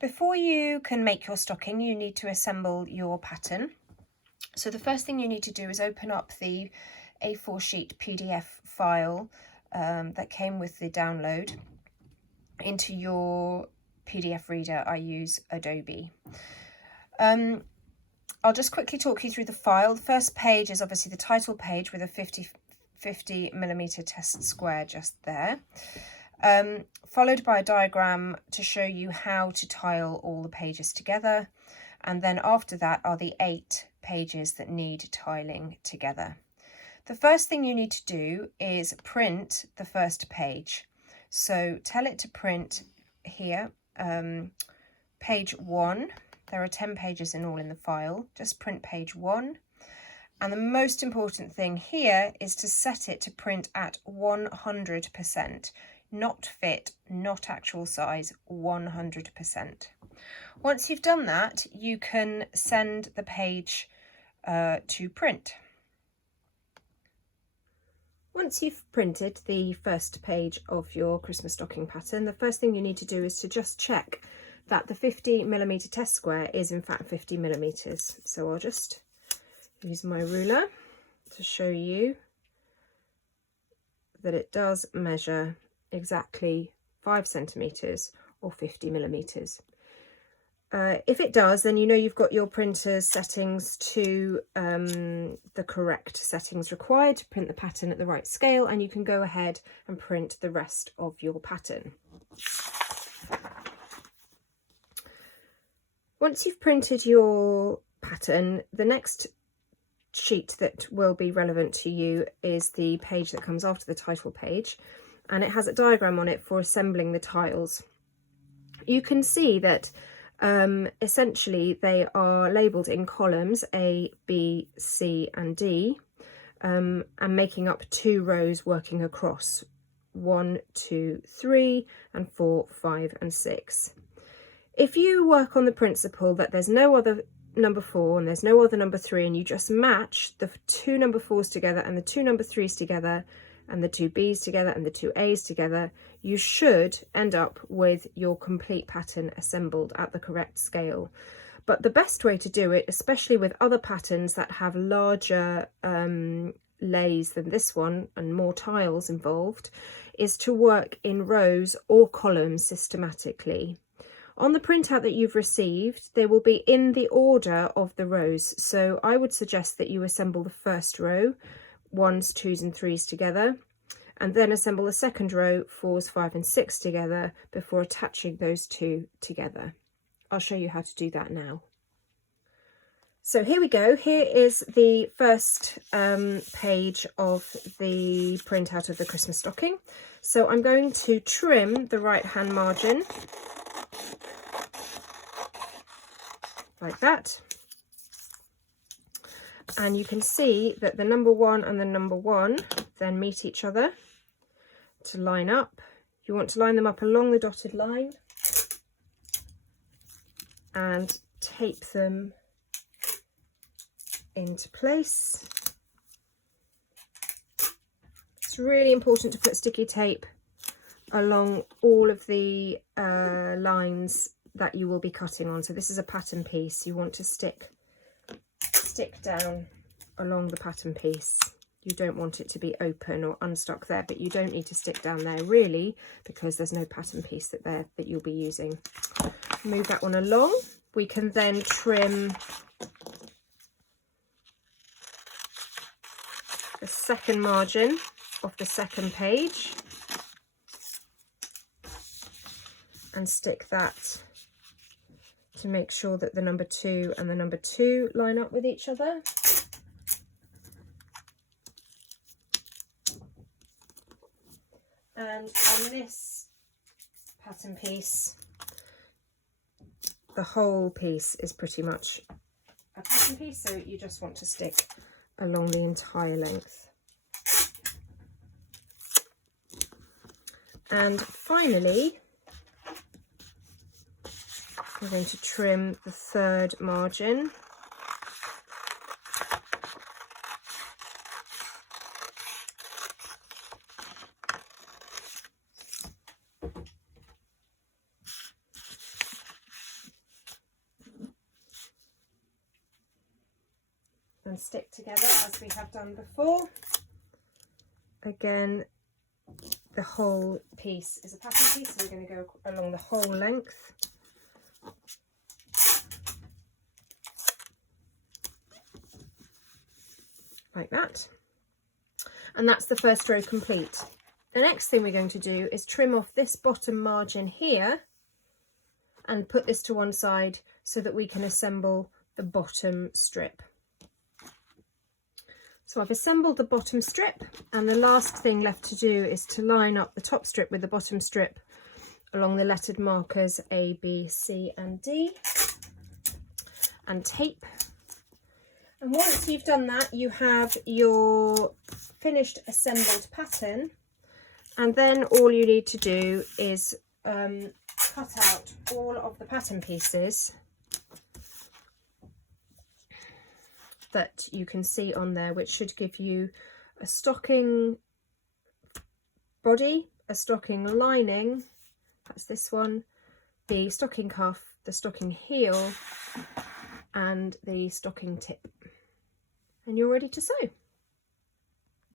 Before you can make your stocking, you need to assemble your pattern. So the first thing you need to do is open up the A4 sheet PDF file that came with the download into your PDF reader. I use Adobe. I'll just quickly talk you through the file. The first page is obviously the title page with a 50mm test square just there, followed by a diagram to show you how to tile all the pages together, and then after that are the 8 pages that need tiling together. The first thing you need to do is print the first page. So tell it to print here, page 1. There are 10 pages in all in the file. Just print page 1. And the most important thing here is to set it to print at 100%. Not fit, not actual size, 100%. Once you've done that, you can send the page to print. Once you've printed the first page of your Christmas stocking pattern, the first thing you need to do is to just check that the 50mm test square is in fact 50mm. So I'll just use my ruler to show you that it does measure exactly 5 centimetres or 50mm. If it does, then you know you've got your printer's settings to the correct settings required to print the pattern at the right scale, and you can go ahead and print the rest of your pattern. Once you've printed your pattern, the next sheet that will be relevant to you is the page that comes after the title page, and it has a diagram on it for assembling the tiles. You can see that essentially they are labelled in columns A, B, C and D, and making up 2 rows working across 1, 2, 3 and 4, 5 and 6. If you work on the principle that there's no other number 4 and there's no other number 3, and you just match the 2 number 4s together and the 2 number 3s together and the 2 Bs together and the 2 As together, you should end up with your complete pattern assembled at the correct scale. But the best way to do it, especially with other patterns that have larger lays than this one and more tiles involved, is to work in rows or columns systematically. On the printout that you've received, they will be in the order of the rows. So I would suggest that you assemble the first row, 1s, 2s and 3s together, and then assemble the second row, 4s, 5 and 6 together before attaching those 2 together. I'll show you how to do that now. So here we go. Here is the first page of the printout of the Christmas stocking. So I'm going to trim the right hand margin like that, and you can see that the number 1 and the number 1 then meet each other to line up. You want to line them up along the dotted line and tape them into place. It's really important to put sticky tape along all of the lines that you will be cutting on. So this is a pattern piece. You want to stick down along the pattern piece. You don't want it to be open or unstuck there, but you don't need to stick down there really, because there's no pattern piece that you'll be using. Move that one along. We can then trim the second margin of the second page and stick that to make sure that the number 2 and the number 2 line up with each other. And on this pattern piece, the whole piece is pretty much a pattern piece, so you just want to stick along the entire length. And finally, we're going to trim the third margin. and stick together as we have done before. Again, the whole piece is a pattern piece, so we're going to go along the whole length. Like that. And that's the first row complete. The next thing we're going to do is trim off this bottom margin here and put this to one side so that we can assemble the bottom strip. So I've assembled the bottom strip, and the last thing left to do is to line up the top strip with the bottom strip along the lettered markers A, B, C and D, and tape. And once you've done that, you have your finished assembled pattern, and then all you need to do is cut out all of the pattern pieces that you can see on there, which should give you a stocking body, a stocking lining, that's this one, the stocking cuff, the stocking heel and the stocking tip, and you're ready to sew.